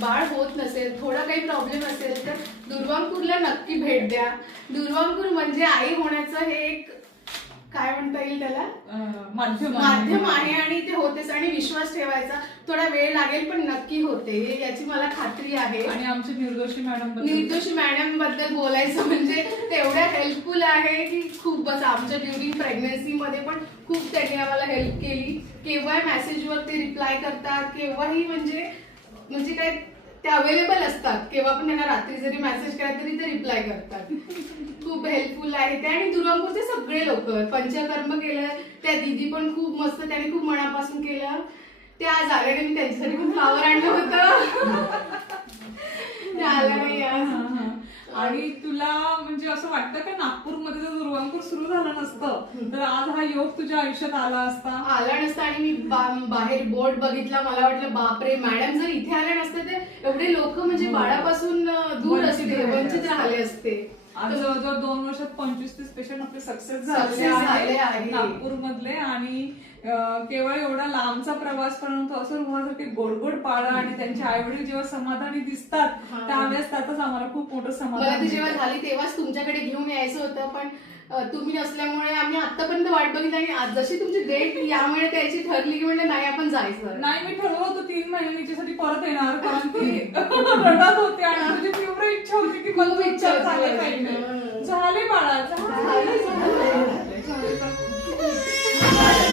बाळ होत नसेल, थोडा काही प्रॉब्लेम असेल तर दुर्वांकूरला नक्की भेट द्या. दुर्वांकूर म्हणजे आई होण्याचं हे एक काय म्हणता येईल त्याला माध्यम आहे आणि ते होतेच. आणि विश्वास ठेवायचा, थोडा वेळ लागेल पण नक्की होते याची मला खात्री आहे. आणि आमच्या निर्दोषी मॅडम बद्दल बोलायचं म्हणजे तेवढ्या हेल्पफुल आहे की खूपच. आमच्या ड्युरिंग प्रेग्नन्सी मध्ये पण खूप त्यांनी आम्हाला हेल्प केली. केव्हा मेसेजवर ते रिप्लाय करतात, केव्हाही म्हणजे काय ते अवेलेबल असतात. केव्हा पण त्यांना रात्री जरी मेसेज केला तरी ते रिप्लाय करतात. खूप हेल्पफुल आहे ते. आणि दुर्वांकूरचे सगळे लोक पंचकर्म केलं त्या दीदी पण खूप मस्त, त्याने खूप मनापासून केलं. ते आज आल्याने मी त्यांच्यासाठी खूप फ्लावर आणलं होतं. ते आलं नाही आज. आणि तुला म्हणजे असं वाटतं का नागपूरमध्ये जर दुर्वांकूर सुरू झालं नसतं तर आज हा योग तुझ्या आयुष्यात आला नसता? आणि मी बाहेर बोर्ड बघितला, मला वाटलं बापरे, मॅडम जर इथे आल्या नसते तर एवढे लोक म्हणजे बाळापासून दूर असते, वंचित राहिले असते. आज जवळजवळ 2 वर्षात 25-30 पेशंट आपले सक्सेस झाले आहेत नागपूर मधले. आणि केवळ एवढा लांबचा प्रवास करून तो असं रुग्णासाठी गोड बाळ आणि त्यांचे आई वडील जेव्हा समाधानी दिसतात त्यावेळेस त्यातच आम्हाला खूप मोठं समाधान. ती जेव्हा झाली तेव्हाच तुमच्याकडे घेऊन यायचं होतं, पण तुम्ही नसल्यामुळे आम्ही आतापर्यंत वाट बघितली. आणि आज जशी तुमची डेट यामुळे त्याची ठरली की म्हणजे नाही आपण जायचं. नाही, मी ठरवलं होतं 3 महिने तिच्यासाठी परत येणार, कारण की रडत होते आणि तुझी तीव्र इच्छा होती की मला इच्छा झाले पाहिजे. झाले बाळा, झाले.